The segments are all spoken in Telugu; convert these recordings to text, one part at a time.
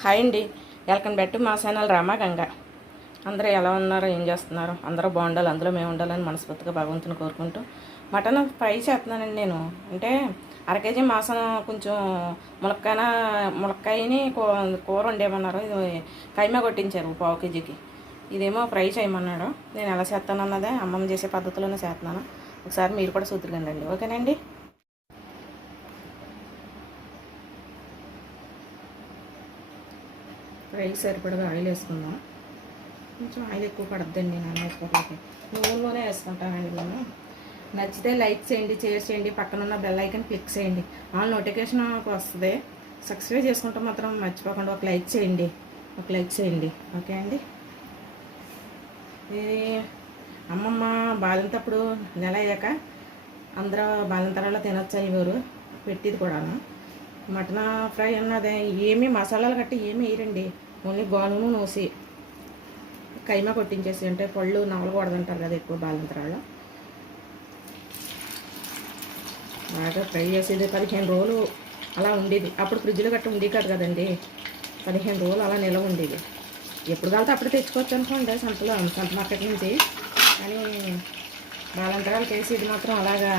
హాయ్ అండి, వెల్కమ్ బ్యాక్ టు మా ఛానల్ రామా గంగ. అందరూ ఎలా ఉన్నారో, ఏం చేస్తున్నారు? అందరూ బాగుండాలి, అందులో మేము ఉండాలని మనస్ఫూర్తిగా భగవంతుని కోరుకుంటూ మటన్ ఫ్రై చేస్తున్నానండి. నేను అంటే అరకేజీ మాసం కొంచెం ములక్కాయని కూర వండేమన్నారు. ఇది కైమా కొట్టించారు పావు కేజీకి. ఇదేమో ఫ్రై చేయమన్నాడు. నేను ఎలా చేస్తానన్నదే అమ్మమ్మ చేసే పద్ధతిలోనే చేస్తున్నాను. ఒకసారి మీరు కూడా చూద్దరుగానండి. ఓకేనండి. ఫ్రైకి సరిపడగా ఆయిల్ వేసుకుందాం. కొంచెం ఆయిల్ ఎక్కువ పడద్దండి, నేను వేసుకోకపోతే నూనెలోనే వేసుకుంటానండి. నేను నచ్చితే లైక్ చేయండి, షేర్ చేయండి, పక్కన ఉన్న బెల్ ఐకాన్ క్లిక్ చేయండి. ఆల్ నోటిఫికేషన్ వస్తుంది. సబ్స్క్రైబ్ చేసుకుంటే మాత్రం మర్చిపోకుండా ఒక లైక్ చేయండి. ఓకే అండి. ఇది అమ్మమ్మ బాలింతప్పుడు నెల అయ్యాక అందరూ బాలింతరాల్లో తినొచ్చు ఇవ్వరు, పెట్టిది కూడాను. మటన్ ఫ్రై అన్నదే ఏమీ మసాలాలు గట్టి ఏమీ వేయరండి. ఓన్లీ గోనూనె నూసి కైమా కొట్టించేసి, అంటే పళ్ళు నవలకూడదంటారు కదా ఎక్కువ బాలింతరాళ్ళు. బాగా ఫ్రై చేసేది 15 రోజులు అలా ఉండేది. అప్పుడు ఫ్రిడ్జ్లో గట్ట ఉండేది కాదు కదండి. 15 రోజులు అలా నిలవ ఉండేది. ఎప్పుడు కాలితే అప్పుడు తెచ్చుకోవచ్చు అనుకోండి, సంత మార్కెట్ నుంచి. కానీ బాలంతరాలు వేసేది మాత్రం అలాగా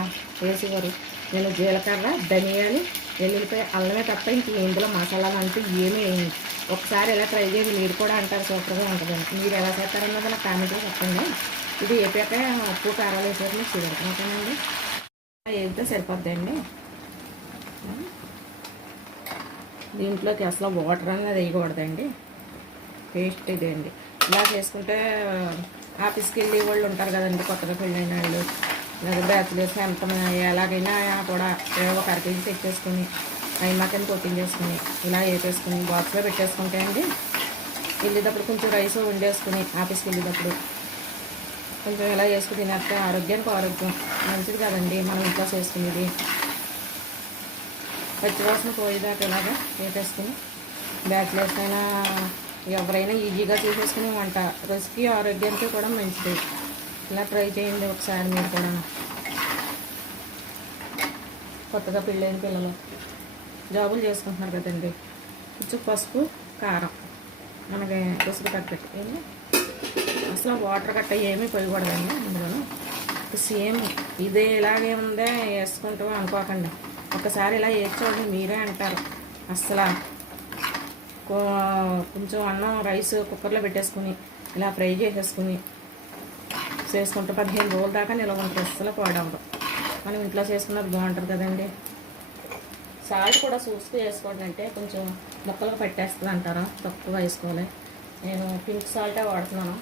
వేసేవారు. నేను జీలకర్ర, ధనియాలు, వెల్లుల్లిపాయ, అల్లమే తప్ప ఇంక ఇందులో మసాలాలు అంటూ ఏమీ వేయండి. ఒకసారి ఎలా ట్రై చేయండి, మీరు కూడా అంటారు సూపర్గా ఉంటుందని. మీరు ఎలా చేస్తారన్నది నాకు కామెంట్లో చెప్పండి. ఇది వేపాక ఉప్పు కారాలు వేసేది మీకు చూడండి. ఓకేనండి. వేస్తే సరిపోద్దండి. దీంట్లోకి అసలు వాటర్ అనేది వేయకూడదండి. టేస్ట్ ఇదే అండి. ఇలా చేసుకుంటే ఆఫీస్కి వెళ్ళి వాళ్ళు ఉంటారు కదండి, కొత్తగా పెళ్ళైన వాళ్ళు, లేదా బ్యాచులర్స్, ఎంత ఎలాగైనా కూడా ఒక అరకేజీ తెచ్చేసుకుని కైమా కింద కొట్టించేసుకుని ఇలా వేసేసుకుని బాక్స్లో పెట్టేసుకుంటే అండి, వెళ్ళేటప్పుడు కొంచెం రైస్ వండేసుకుని ఆఫీస్కి వెళ్ళేటప్పుడు కొంచెం ఇలా వేసుకుని తినేస్తే ఆరోగ్యానికి ఆరోగ్యం మంచిది కదండి. మనం ఇంట్లో చేసుకునేది పచ్చివాసన పోయేదాకా ఇలాగా వేసేసుకుని బ్యాచులర్స్ అయినా ఎవరైనా ఈజీగా చేసేసుకుని వంట రుచికి ఆరోగ్యానికి కూడా మంచిది. ఇలా ట్రై చేయండి ఒకసారి మీరు కూడా. కొత్తగా పెళ్ళైన పిల్లలు జాబులు చేసుకుంటున్నారు కదండి. కొంచెం పసుపు, కారం మనకి పసుపు కట్టపెట్టి అసలు వాటర్ గట్ట ఏమీ పోయకూడదండి. అందులో సేమ్ ఇదే ఇలాగే ఉందే వేసుకుంటూ అనుకోకండి. ఒకసారి ఇలా వేసుకోండి, మీరే అంటారు. అసలు కొంచెం అన్నం రైస్ కుక్కర్లో పెట్టేసుకుని ఇలా ఫ్రై చేసుకుంటే 15 రోజుల దాకా నిల్వ ఉంటుంది. అస్సలు పాడవడం. మనం ఇంట్లో చేసుకున్నది బాగుంటుంది కదండి. సాల్ట్ కూడా చూసుకు వేసుకోండి, అంటే కొంచెం ముక్కలకు పట్టేస్తుంది అంటారా, తక్కువ వేసుకోవాలి. నేను పింక్ సాల్టే వాడుతున్నాను.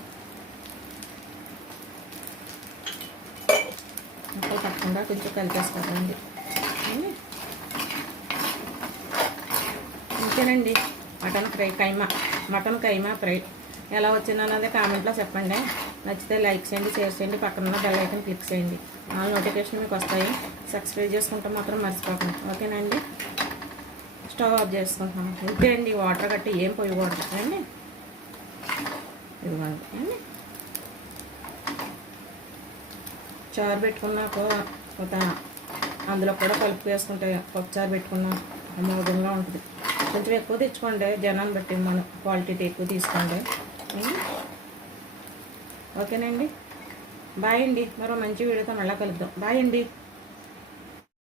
ముక్కలు పట్టకుండా కొంచెం కలిపేసుకోండి. ఇంకేనండి. మటన్ కైమా ఫ్రై ఎలా వచ్చిందన్నది కామెంట్లో చెప్పండి. నచ్చితే లైక్ చేయండి, షేర్ చేయండి, పక్కన ఉన్న బెల్ ఐకాన్ క్లిక్ చేయండి. ఆ నోటిఫికేషన్ మీకు వస్తాయి. సబ్స్క్రైబ్ చేసుకుంటే మాత్రం మర్చిపోకండి. ఓకేనండి. స్టవ్ ఆఫ్ చేసుకుంటున్నాను. ఇంతే అండి. వాటర్ కట్టి ఏం పోయకూడదు అండి. ఇదిగోండి అండి. చారు పెట్టుకున్నాక అందులో కూడా కలుపు వేసుకుంటే పప్పుచారు పెట్టుకున్నా అమోఘంగా ఉంటుంది. కొంచెం ఎక్కువ తెచ్చుకోండి, జనాన్ని బట్టి మనం క్వాలిటీ ఎక్కువ తీసుకోండి. ఓకేనండి. బాయ్ అండి. మరో మంచి వీడియోతో మళ్ళీ కలుద్దాం. బాయ్ అండి.